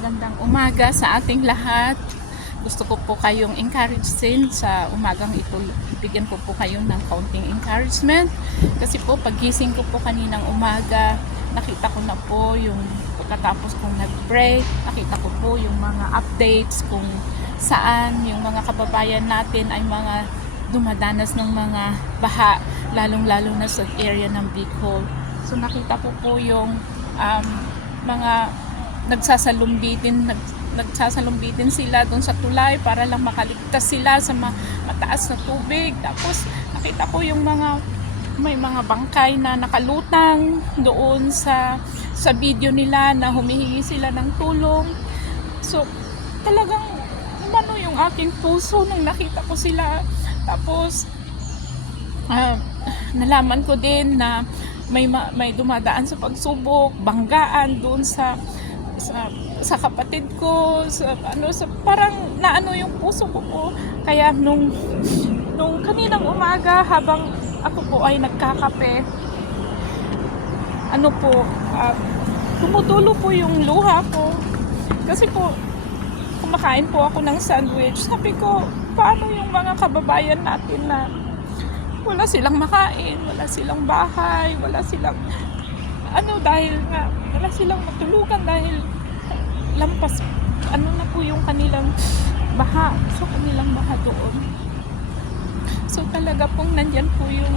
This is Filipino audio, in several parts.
magandang umaga sa ating lahat. Gusto ko po kayong encourage din sa umagang ito. Bigyan ko po kayo ng kaunting encouragement. Kasi po pagising ko po kaninang umaga, nakita ko na po yung pagkatapos kong nag-pray, nakita ko po yung mga updates kung saan yung mga kababayan natin ay mga dumadanas ng mga baha, lalong-lalo na sa area ng Bicol. So nakita ko po yung mga nagsasalumbitin sila doon sa tulay para lang makaligtas sila sa mataas na tubig. Tapos nakita ko yung may mga bangkay na nakalutang doon sa video nila na humihingi sila ng tulong. So talagang umano yung aking puso nang nakita ko sila. Tapos nalaman ko din na may dumadaan sa pagsubok, banggaan doon sa kapatid ko, sa parang naano yung puso ko po. Kaya nung kaninang umaga habang ako po ay nagkakape, tumutulo po yung luha ko. Kasi po kumakain po ako ng sandwich. Sabi ko, paano yung mga kababayan natin na wala silang makain, wala silang bahay, wala silang dahil nga wala silang matulugan dahil lampas na po yung kanilang baha doon. So talaga pong nandyan po yung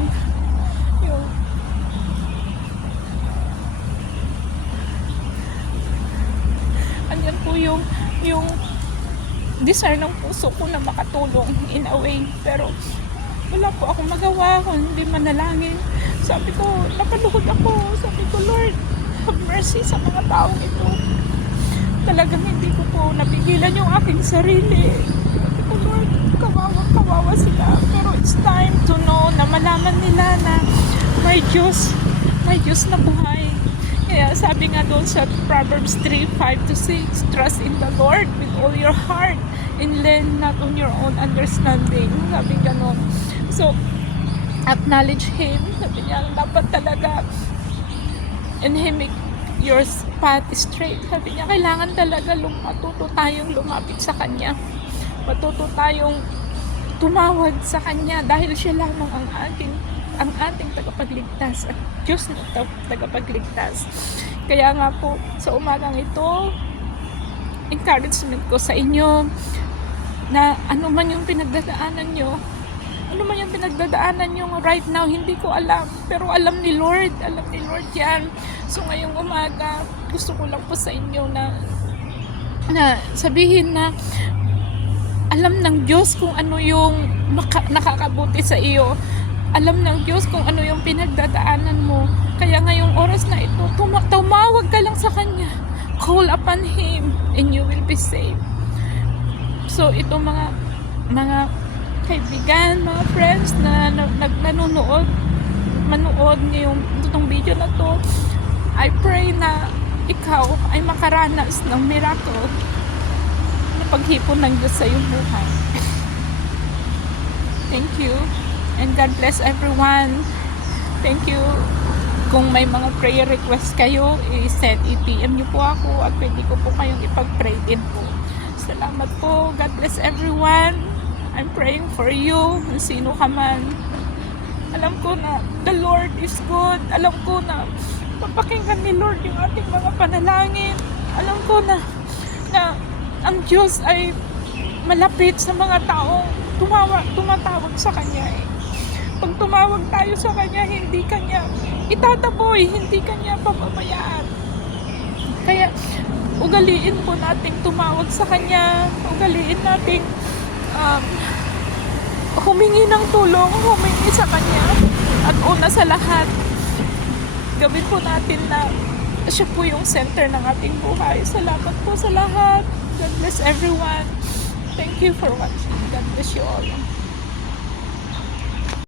andyan po yung desire ng puso ko na makatulong in a way, pero wala po akong magawa kung hindi manalangin. Sabi ko, napaluhod ako. Sabi ko, Lord, have mercy sa mga taong ito. Talagang hindi ko po napigilan yung aking sarili. Sabi ko, Lord, kawawa sila. Pero it's time to know na malaman nila na may Diyos na buhay. Kaya sabi nga doon sa Proverbs 3:5-6, trust in the Lord with all your heart and lean not on your own understanding. Sabi ganon. So, acknowledge Him. Sabi niya, dapat talaga and He make your path straight. Sabi niya, kailangan talaga matuto tayong lumapit sa Kanya. Matuto tayong tumawag sa Kanya dahil Siya lamang ang ating tagapagligtas at Diyos na tagapagligtas. Kaya nga po, sa umagang ito, encouragement ko sa inyo na ano man yung pinagdadaanan nyo right now, hindi ko alam, pero alam ni Lord yan. So ngayong umaga, gusto ko lang po sa inyo na sabihin na alam ng Diyos kung ano yung nakakabuti sa iyo. Alam ng Diyos kung ano yung pinagdadaanan mo. Kaya ngayong oras na ito, tumawag ka lang sa Kanya. Call upon Him and you will be saved. So ito mga kaibigan, mga friends na manood niyo itong video na to, I pray na ikaw ay makaranas ng miracle na paghipon ng Diyos sa iyong buhay. Thank you and God bless everyone. Thank you. Kung may mga prayer request kayo, i-PM niyo po ako at pwede ko po kayong ipag-pray din po. Salamat po. God bless everyone. I'm praying for you, sino ka man. Alam ko na the Lord is good. Alam ko na papakinggan ni Lord yung ating mga panalangin. Alam ko na ang Diyos ay malapit sa mga taong tumatawag sa Kanya. Pag tumawag tayo sa Kanya, hindi Kanya itataboy, hindi Kanya pababayaan. Kaya ugaliin po nating tumawag sa Kanya. Ugaliin nating humingi ng tulong, humingi sa Kanya. At una sa lahat, gawin po natin na Siya po yung center ng ating buhay. Salamat po sa lahat. God bless everyone. Thank you for watching. God bless you all.